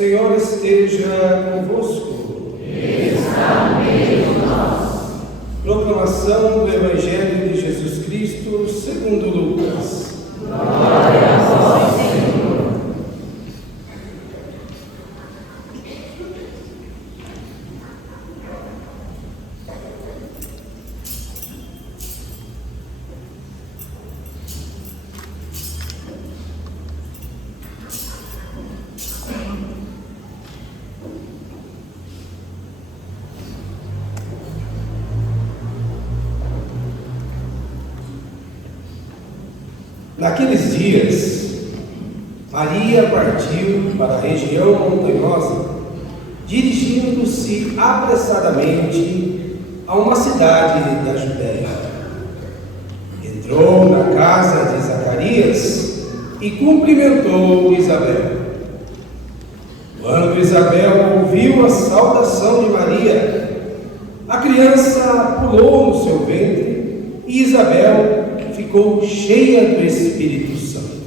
Senhor esteja convosco. Está no meio de nós. Proclamação do Evangelho de Jesus Cristo segundo Lucas. Glória a vós, Senhor. Naqueles dias, Maria partiu para a região montanhosa, dirigindo-se apressadamente a uma cidade da Judéia. Entrou na casa de Zacarias e cumprimentou Isabel. Quando Isabel ouviu a saudação de Maria, a criança pulou no seu ventre e Isabel ficou cheia do Espírito Santo.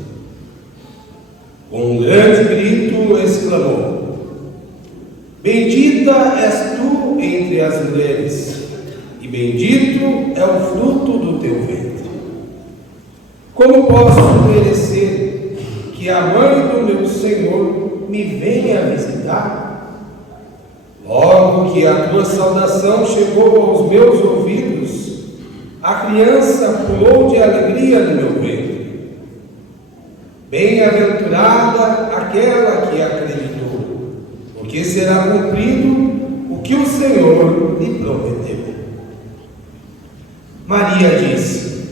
Com um grande grito exclamou: Bendita és tu entre as mulheres, e bendito é o fruto do teu ventre. Como posso merecer que a mãe do meu Senhor me venha visitar? Logo que a tua saudação chegou aos meus ouvidos, a criança pulou de alegria no meu ventre. Bem-aventurada aquela que acreditou, porque será cumprido o que o Senhor lhe prometeu. Maria disse: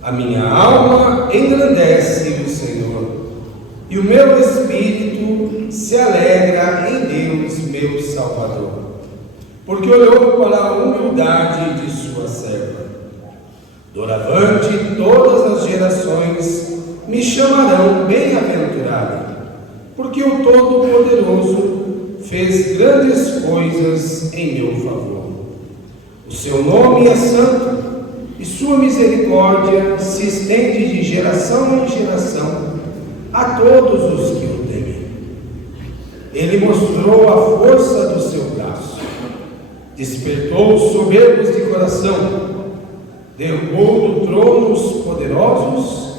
A minha alma engrandece o Senhor, e o meu espírito se alegra em Deus, meu Salvador, porque olhou para a humildade de sua serva. Doravante todas as gerações me chamarão bem-aventurada, porque o Todo-Poderoso fez grandes coisas em meu favor. O seu nome é santo, e sua misericórdia se estende de geração em geração a todos os que o temem. Ele mostrou a força do seu braço, despertou os soberbos de coração, derrubou do trono os poderosos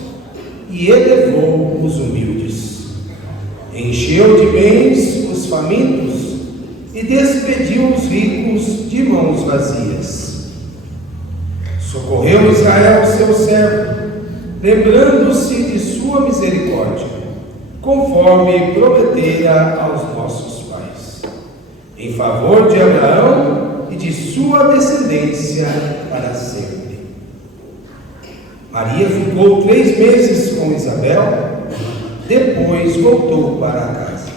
e elevou os humildes. Encheu de bens os famintos e despediu os ricos de mãos vazias. Socorreu Israel, seu servo, lembrando-se de sua misericórdia, conforme prometera aos nossos pais, em favor de Abraão e de sua descendência para sempre. Maria ficou 3 meses com Isabel, depois voltou para casa.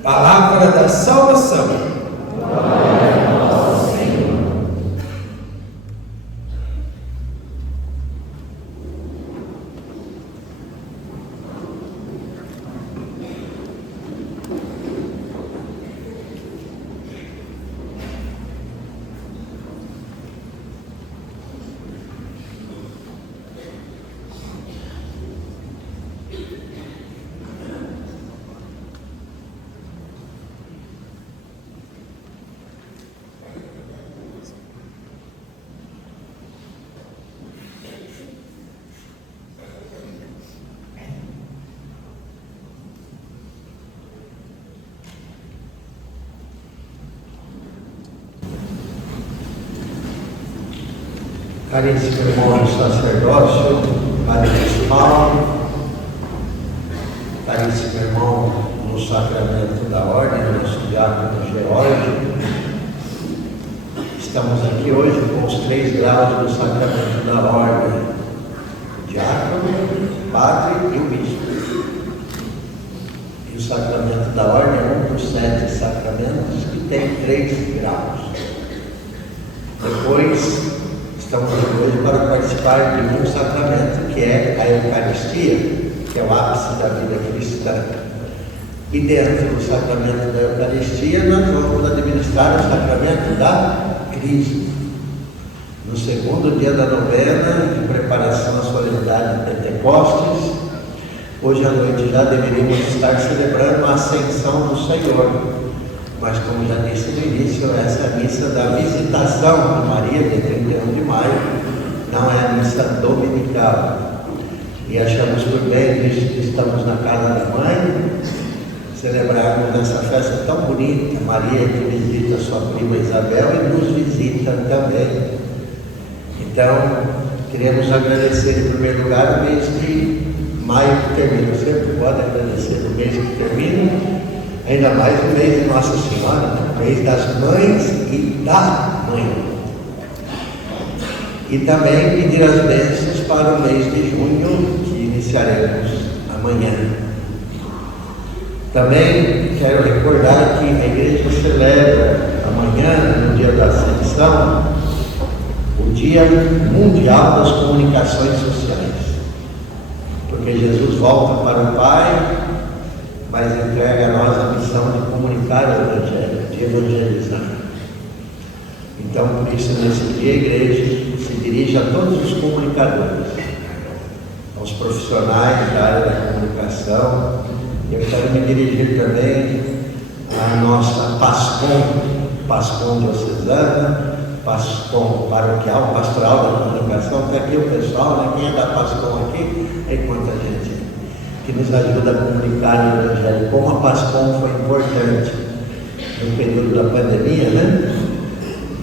Palavra da salvação. Glória a vós, Senhor. Caríssimo irmão do sacerdócio, Padre Paulo, caríssimo irmão no sacramento da ordem, nosso diácono Geórgio, estamos aqui hoje com os 3 graus do sacramento da ordem: diácono, padre e o bispo. E o sacramento da ordem é um dos 7 sacramentos que tem 3 graus. Depois, estamos aqui hoje para participar de um sacramento, que é a Eucaristia, que é o ápice da vida cristã. E dentro do sacramento da Eucaristia, nós vamos administrar o sacramento da Crisma. No segundo dia da novena, de preparação à solenidade de Pentecostes, Hoje à noite já deveríamos estar celebrando a Ascensão do Senhor, mas como já disse no início, essa é a missa da visitação de Maria, de 31 de maio, não é a missa dominical. E achamos por bem, visto que estamos na casa da mãe, celebrarmos essa festa tão bonita, Maria que visita sua prima Isabel e nos visita também. Então, queremos agradecer em primeiro lugar o mês de maio que termina. Sempre pode agradecer o mês que termina, ainda mais o mês de Nossa Senhora, o mês das mães e da mãe. E também pedir as bênçãos para o mês de junho, que iniciaremos amanhã. Também quero recordar que a igreja celebra amanhã, no dia da Ascensão, o Dia Mundial das Comunicações Sociais. Porque Jesus volta para o Pai, mas entrega a nós a missão de comunicar o Evangelho, de evangelizar. Então, por isso, nesse dia, a igreja se dirige a todos os comunicadores, aos profissionais da área da comunicação. Eu quero me dirigir também à nossa PASCOM diocesana, PASCOM paroquial, pastoral da comunicação. Está aqui o pessoal, né? Quem é da PASCOM aqui? É quanta gente que nos ajuda a comunicar o Evangelho. Como a PASCOM foi importante no período da pandemia, né?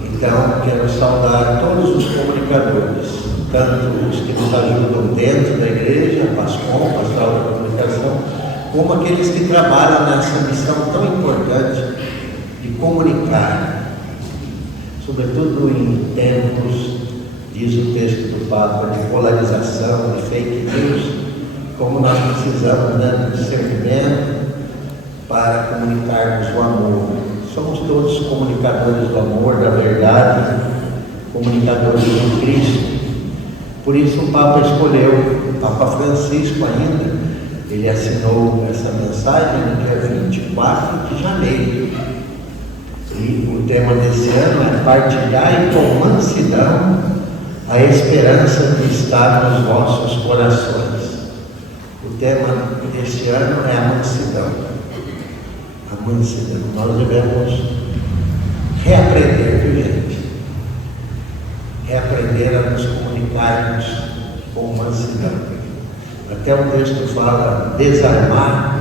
Então, quero saudar todos os comunicadores, tanto os que nos ajudam dentro da igreja, a PASCOM, pastoral da comunicação, como aqueles que trabalham nessa missão tão importante de comunicar, sobretudo em tempos, diz o texto do Papa, de polarização, de fake news, como nós precisamos, né, de discernimento para comunicarmos o amor. Somos todos comunicadores do amor, da verdade, comunicadores de Cristo. Por isso o Papa escolheu, o Papa Francisco ainda, ele assinou essa mensagem no dia 24 de janeiro. E o tema desse ano é partilhar com mansidão a esperança que está nos vossos corações. O tema deste ano é a mansidão. A mansidão. Nós devemos reaprender, viu, gente? Reaprender a nos comunicarmos com mansidão. Até o texto fala desarmar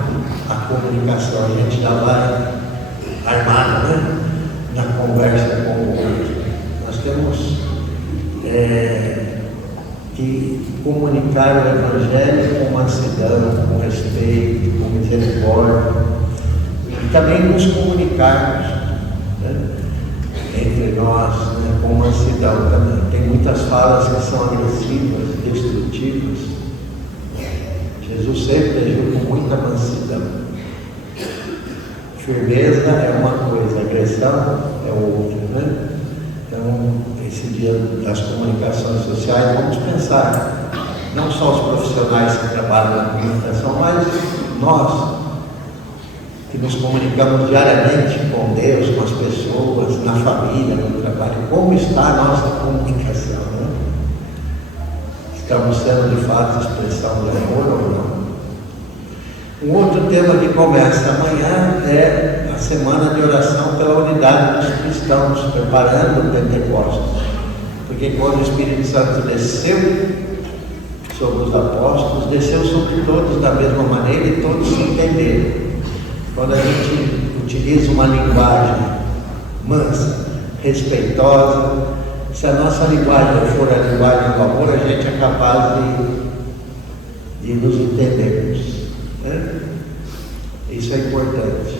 a comunicação. A gente já vai armado, né? Na conversa com o outro. Nós temos que comunicar o Evangelho com mansidão, com respeito, com misericórdia. E também nos comunicarmos, né, entre nós, né, com mansidão também. Tem muitas falas que são agressivas, destrutivas. Jesus sempre agiu com muita mansidão. Firmeza é uma coisa, agressão é outra, né? Então, esse dia das comunicações sociais, vamos pensar, não só os profissionais que trabalham na comunicação, mas nós, que nos comunicamos diariamente com Deus, com as pessoas, na família, no trabalho. Como está a nossa comunicação, né? Estamos sendo de fato expressão de amor ou não? Um outro tema que começa amanhã é a semana de oração pela unidade dos cristãos, preparando o Pentecostes. Porque quando o Espírito Santo desceu sobre os apóstolos, desceu sobre todos da mesma maneira e todos se entenderam. Quando a gente utiliza uma linguagem mansa, respeitosa, se a nossa linguagem for a linguagem do amor, a gente é capaz de nos entendermos. Né? Isso é importante.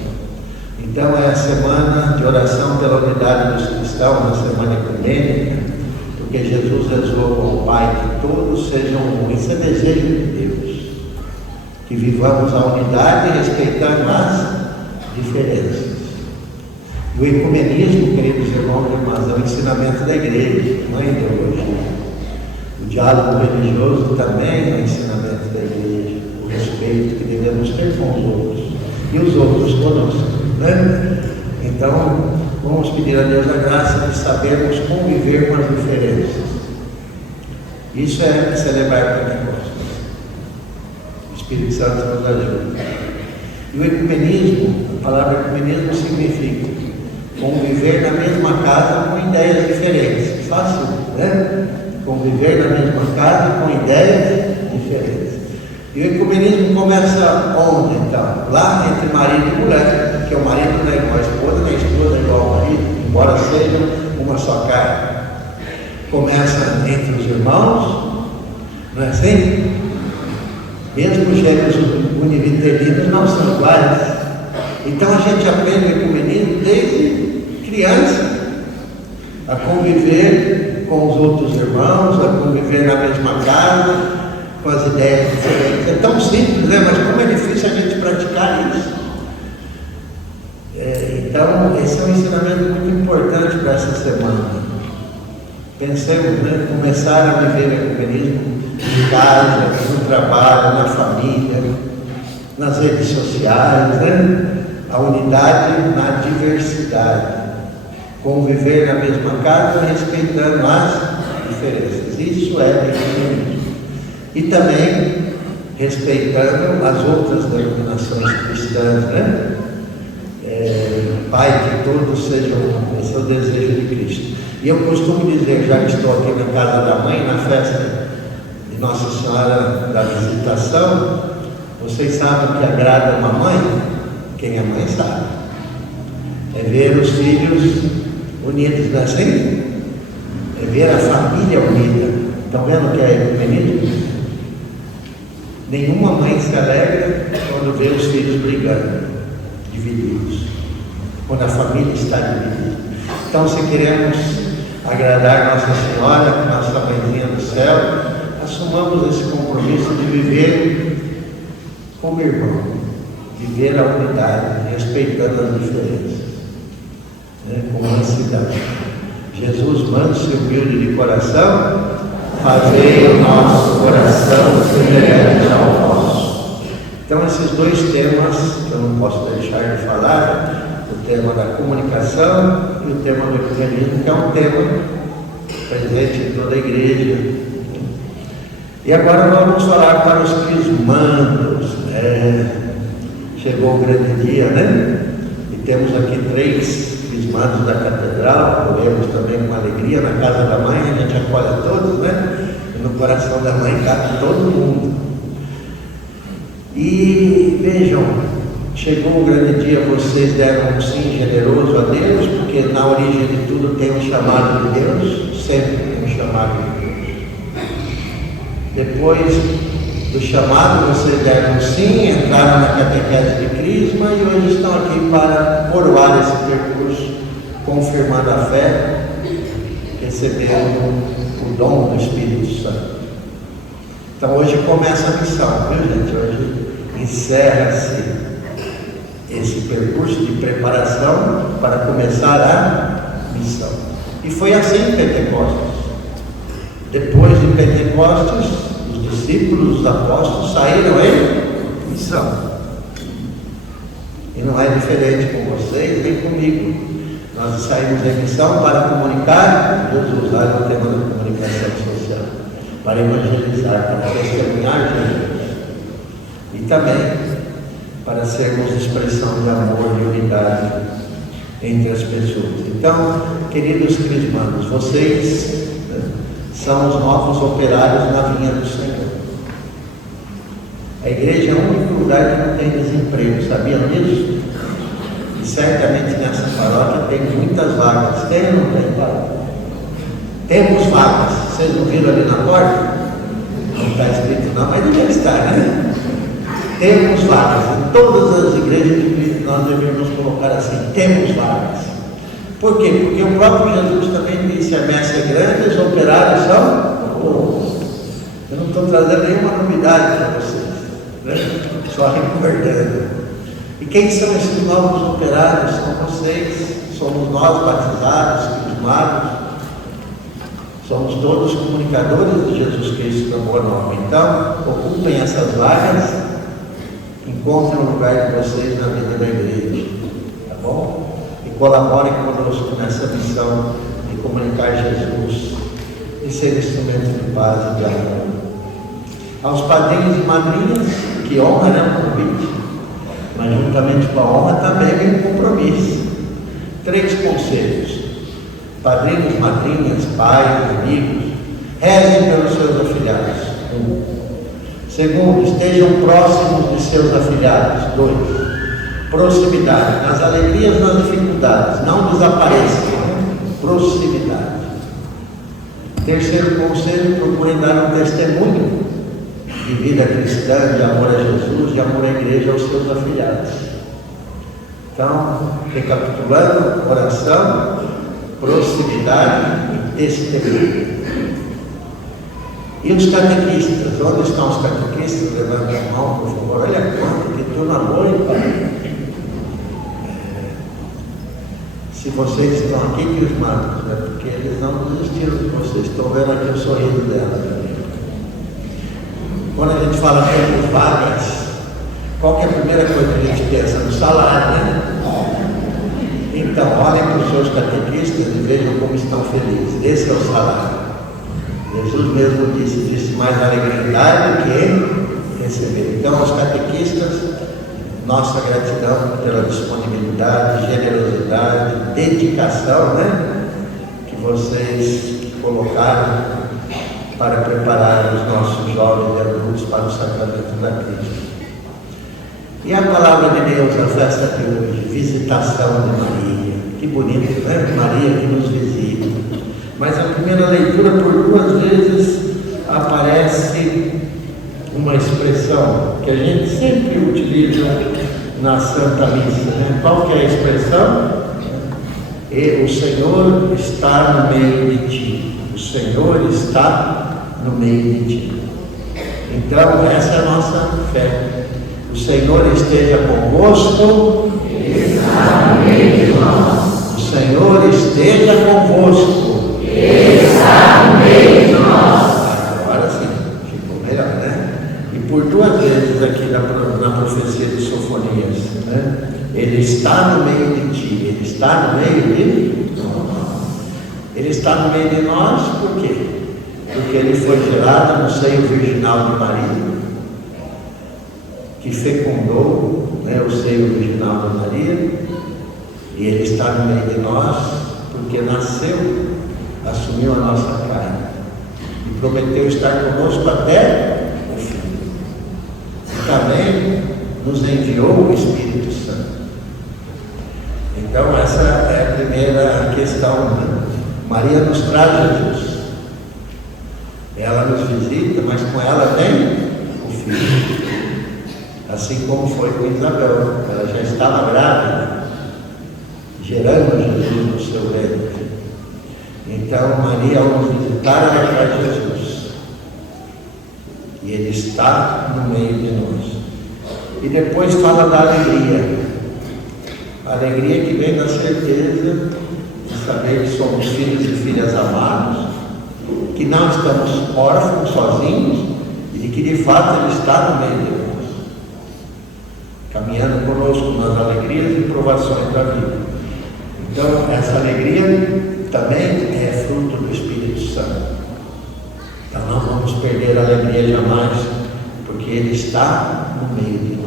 Então é a semana de oração pela unidade dos cristãos, na semana ecumênica, porque Jesus rezou ao Pai que todos sejam um. Isso é desejo de Deus. Que vivamos a unidade respeitando as diferenças. E o ecumenismo, queridos irmãos e irmãs, é o ensinamento da igreja, não é ideologia. O diálogo religioso também é o ensinamento da igreja, o respeito que devemos ter com os outros e os outros conosco, né? Então, vamos pedir a Deus a graça de sabermos conviver com as diferenças. Isso é celebrar Pentecostes. Espírito Santo nos ajuda. E o ecumenismo, a palavra ecumenismo significa conviver na mesma casa com ideias diferentes. Fácil, né? Conviver na mesma casa com ideias diferentes. E o ecumenismo começa onde, então? Lá entre marido e mulher, porque o marido não é igual a esposa, nem a esposa é igual ao marido, embora sejam uma só carne. Começa entre os irmãos, não é assim? Mesmo os gêmeos univitelinos não são iguais. Então a gente aprende o ecumenismo desde criança, a conviver com os outros irmãos, a conviver na mesma casa, com as ideias diferentes. É tão simples, né? Mas como é difícil a gente praticar isso. Então, esse é um ensinamento muito importante para essa semana. Pensemos, né? Começar a viver o ecumenismo em casa, no trabalho, na família, nas redes sociais, né? A unidade na diversidade. Conviver na mesma casa, respeitando as diferenças. Isso é ecumenismo. E também respeitando as outras denominações cristãs, né? Pai, que todos sejam um, esse é o desejo de Cristo. E eu costumo dizer, já que estou aqui na casa da mãe, na festa de Nossa Senhora da Visitação, vocês sabem o que agrada uma mãe? Quem é mãe sabe. É ver os filhos unidos, não é assim? É ver a família unida. Estão vendo o que é ecumenismo? Nenhuma mãe se alegra quando vê os filhos brigando, divididos, quando a família está dividida. Então, se queremos agradar Nossa Senhora, nossa mãezinha do céu, assumamos esse compromisso de viver como irmão, viver a unidade, respeitando as diferenças, né, com mansidão. Jesus, manso e humilde de coração, fazei o nosso coração semelhante ao vosso. Então, esses dois temas que eu não posso deixar de falar, o tema da comunicação e o tema do ecumenismo, que é um tema presente em toda a igreja. E agora vamos falar para os crismandos. Chegou o grande dia, né? E temos aqui 3 crismandos da catedral, acolhemos também com alegria na casa da mãe, a gente acolhe todos, né? E no coração da mãe cabe todo mundo. E vejam, chegou o grande dia, vocês deram um sim generoso a Deus, porque na origem de tudo tem um chamado de Deus, sempre tem um chamado de Deus. Depois do chamado, vocês deram um sim, entraram na catequese de Crisma e hoje estão aqui para coroar esse percurso, confirmando a fé, recebendo o dom do Espírito Santo. Então hoje começa a missão, viu gente? Hoje encerra-se esse percurso de preparação para começar a missão. E foi assim em Pentecostes. Depois de Pentecostes, os discípulos, os apóstolos saíram em missão. E não é diferente com vocês nem comigo. Nós saímos em missão para comunicar Jesus, lá no tema da comunicação social, para evangelizar, para testemunhar Jesus. E também para sermos expressão de amor e unidade entre as pessoas. Então, queridos crismandos, vocês são os novos operários na vinha do Senhor. A igreja é o único lugar que não tem desemprego, sabiam disso? E certamente nessa paróquia tem muitas vagas. Tem ou não tem? Temos vagas. Vocês não viram ali na porta? Não está escrito não, mas deve estar, né? Temos vagas. Em todas as igrejas nós devemos colocar assim, temos vagas. Por quê? Porque o próprio Jesus também disse, a messe é grande, os operários são poucos. Eu não estou trazendo nenhuma novidade para vocês, né? Só recordando. E quem são esses novos operários? São vocês, somos nós batizados, crismados, somos todos comunicadores de Jesus Cristo da Boa Nova. Então, ocupem essas vagas, encontrem o lugar de vocês na vida da igreja, tá bom? E colaborem conosco nessa missão de comunicar Jesus e ser instrumento de paz e de amor. Aos padrinhos e madrinhas, que honra, né, o convite, mas juntamente com a honra também vem o compromisso. 3 conselhos: padrinhos, madrinhas, pais, amigos, rezem pelos seus afilhados. 1. Segundo, estejam próximos de seus afilhados. 2. Proximidade, nas alegrias, nas dificuldades, não desapareçam. Proximidade. Terceiro conselho: procurem dar um testemunho de vida cristã, de amor a Jesus, de amor à igreja, aos seus afilhados. Então, recapitulando: oração, proximidade e testemunho. E os catequistas? Onde estão os catequistas? Levantem a mão, por favor. Olha quanto que turma boa, hein, pai? Se vocês estão aqui, que os matos, né? Porque eles não desistiram de vocês. Estão vendo aqui o sorriso dela também. Quando a gente fala tempos vagas, qual que é a primeira coisa que a gente pensa? No salário, né? Então, olhem para os seus catequistas e vejam como estão felizes. Esse é o salário. Jesus mesmo disse mais alegria dar do que receber. Então, aos catequistas, nossa gratidão pela disponibilidade, generosidade, dedicação, né, que vocês colocaram para preparar os nossos jovens e adultos para o sacramento da Cristo. E a palavra de Deus, a festa de hoje, visitação de Maria. Que bonito, né? Maria que nos visita. Mas a primeira leitura, por 2 vezes, aparece uma expressão que a gente sempre utiliza na Santa Missa, né? Qual que é a expressão? O Senhor está no meio de ti. O Senhor está no meio de ti. Então, essa é a nossa fé. O Senhor esteja convosco. Ele está no meio de nós. O Senhor esteja convosco. Ele está no meio de nós. Agora sim, ficou melhor, né? E por 2 vezes aqui na profecia de Sofonias, né? Ele está no meio de ti. Ele está no meio de nós. Ele está no meio de nós por quê? Porque ele foi gerado no seio virginal de Maria, que fecundou, né, o seio virginal de Maria, e ele está no meio de nós porque nasceu, assumiu a nossa carne e prometeu estar conosco até o fim. E também nos enviou o Espírito Santo. Então essa é a primeira questão, né? Maria nos traz Jesus. Ela nos visita, mas com ela vem o Filho. Assim como foi com Isabel, ela já estava grávida, gerando Jesus no seu ventre. Então Maria, ao nos visitar, ela traz Jesus. E ele está no meio de nós. E depois fala da alegria. A alegria que vem da certeza de saber que somos filhos e filhas amados, que não estamos órfãos, sozinhos, e de que de fato Ele está no meio de nós, caminhando conosco nas alegrias e provações da vida. Então, essa alegria também é fruto do Espírito Santo. Então, não vamos perder a alegria jamais, porque Ele está no meio de nós.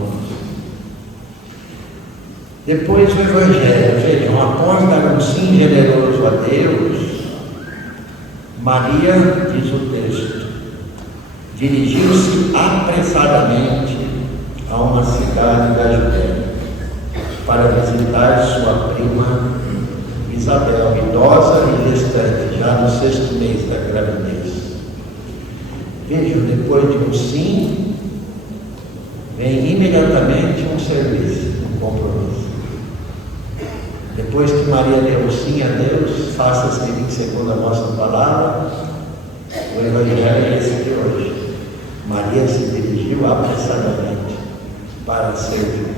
Depois o Evangelho, vejam, após dar um sim generoso a Deus, Maria, diz o texto, dirigiu-se apressadamente a uma cidade da Judéia para visitar sua prima Isabel, idosa e gestante, já no 6º mês da gravidez. Vejam, depois de um sim, vem imediatamente um serviço, um compromisso. Depois que Maria deu sim a Deus, faça-se em mim segundo a vossa palavra, o Evangelho é esse de hoje. Maria se dirigiu apressadamente para servir.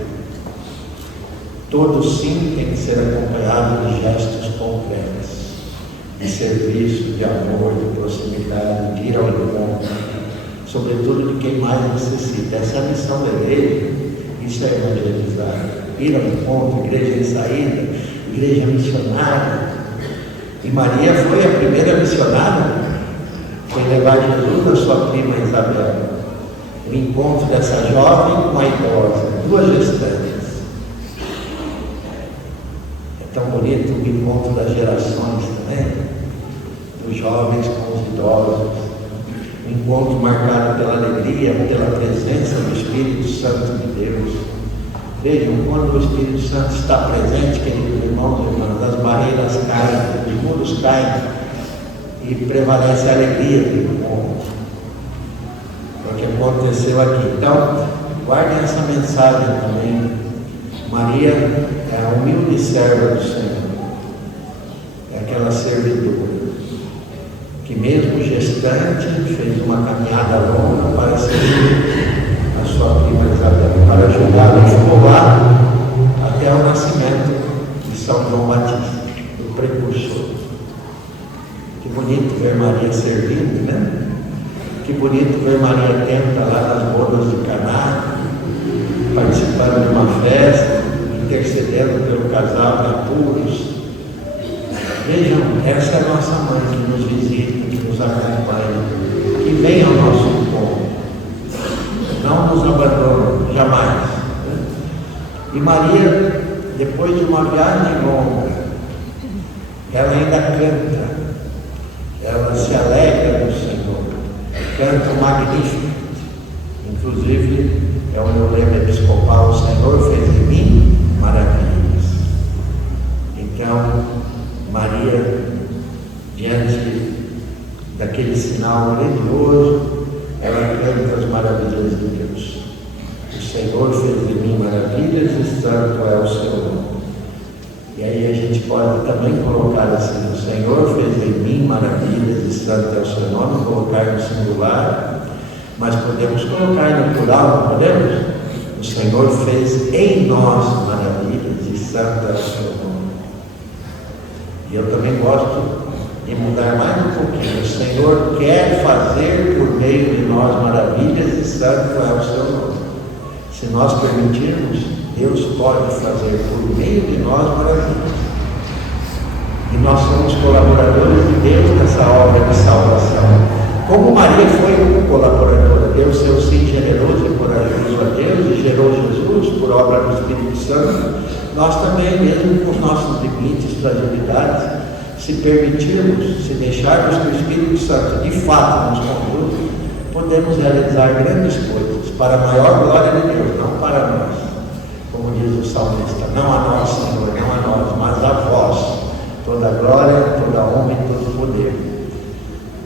Todo sim tem que ser acompanhado de gestos concretos, de serviço, de amor, de proximidade, de ir ao encontro, sobretudo de quem mais necessita. Essa é a missão da igreja, isso é evangelizar. Ir ao encontro, igreja em saída, igreja missionária. E Maria foi a primeira missionária, foi levar Jesus a sua prima Isabel. o encontro dessa jovem com a idosa, duas gestantes. É tão bonito o encontro das gerações também, dos jovens com os idosos, um encontro marcado pela alegria, pela presença do Espírito Santo de Deus. Vejam, quando o Espírito Santo está presente, queridos irmãos e irmãs, as barreiras caem, os muros caem e prevalece a alegria do encontro. É o que aconteceu aqui. Então, guardem essa mensagem também. Maria é a humilde serva do Senhor, é aquela servidora que mesmo gestante fez uma caminhada longa para servir a sua prima Isabel, para ajudá-la a escolar até o nascimento de São João Batista, o precursor. Que bonito ver Maria servindo, né? Que bonito ver Maria atenta lá nas bodas de Caná, participando de uma festa, intercedendo pelo casal de apuros. Vejam, essa é a nossa mãe que nos visita, que nos acompanha, que vem ao nosso encontro, não nos abandona jamais. E Maria, depois de uma viagem longa, ela ainda canta, ela se alegra do Senhor, canta o Magnífico. Inclusive, é o meu lema episcopal: o Senhor fez em mim maravilhas. Então, Maria, diante daquele sinal grandioso, ela canta as maravilhas de Deus. O Senhor fez em mim maravilhas e santo é o seu nome. E aí a gente pode também colocar assim: o Senhor fez em mim maravilhas e santo é o seu nome, colocar no singular, mas podemos colocar no plural, não podemos? O Senhor fez em nós maravilhas e santo é o seu nome. E eu também gosto de mudar mais um pouquinho. O Senhor quer fazer por meio de nós maravilhas e santo é o seu nome. Se nós permitirmos, Deus pode fazer por meio de nós maravilhas. E nós somos colaboradores de Deus nessa obra de salvação. Como Maria foi colaboradora, deu seu sim generoso e corajoso a Deus e gerou Jesus por obra do Espírito Santo, nós também, mesmo com os nossos limites, fragilidades, se permitirmos, se deixarmos que o Espírito Santo de fato nos conduza, podemos realizar grandes coisas para a maior glória de Deus, não para nós. Como diz o salmista: não a nós, Senhor, não a nós, mas a vós, toda a glória, toda a honra e todo o poder.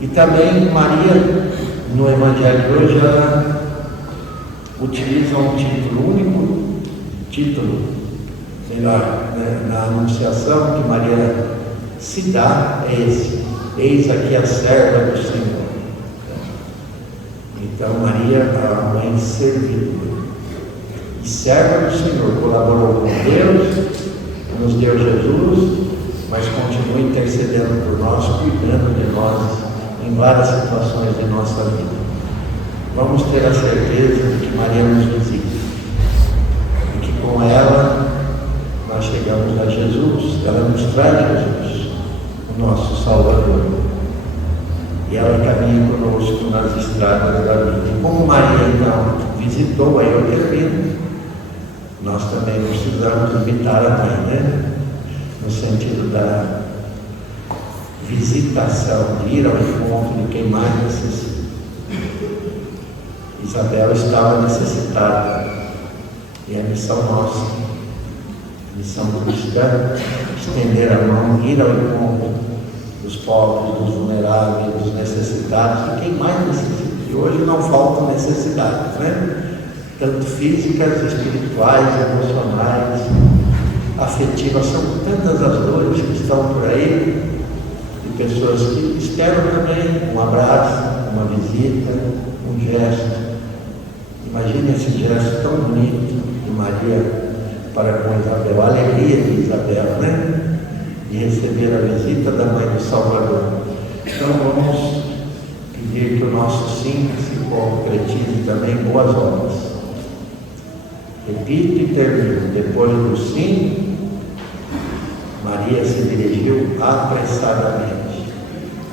E também Maria, no Evangelho de hoje, ela utiliza um título único, na Anunciação que Maria se dá, é esse: eis aqui a serva do Senhor. Então Maria é a mãe servidora e serva do Senhor, colaborou com Deus, nos deu Jesus, mas continua intercedendo por nós, cuidando de nós em várias situações de nossa vida. Vamos ter a certeza de que Maria nos visita e que com ela nós chegamos a Jesus. Ela nos traz Jesus, o nosso Salvador, e ela caminha conosco nas estradas da vida. E como Maria então visitou, aí eu termino, nós também precisamos imitar a mãe, né? No sentido da visitação, de ir ao encontro de quem mais necessita. Isabel estava necessitada, e é missão nossa, missão cristã, estender a mão, ir ao encontro dos pobres, dos vulneráveis, dos necessitados, de quem mais necessita. E hoje não faltam necessidades, né? Tanto físicas, espirituais, emocionais, afetivas, são tantas as dores que estão por aí, e pessoas que esperam também um abraço, uma visita, um gesto. Imagine esse gesto tão bonito de Maria para com Isabel, a alegria de Isabel, né? De receber a visita da Mãe do Salvador. Então vamos pedir que o nosso sim se concretize também em boas obras. Repito e termino: depois do sim, Maria se dirigiu apressadamente.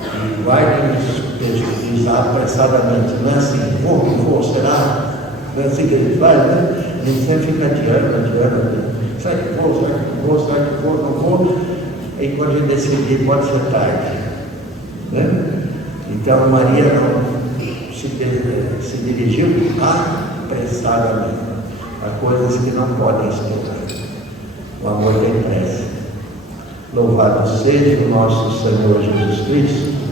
E guardem isso. diz apressadamente, não é assim, vou, será? Não é assim que ele faz, né? A gente sempre fica adiando. Será que vou, não vou? E quando a gente decidir, pode ser tarde. Né? Então Maria não se dirigiu apressadamente a coisas que não podem esperar. O amor tem pressa. Louvado seja o nosso Senhor Jesus Cristo.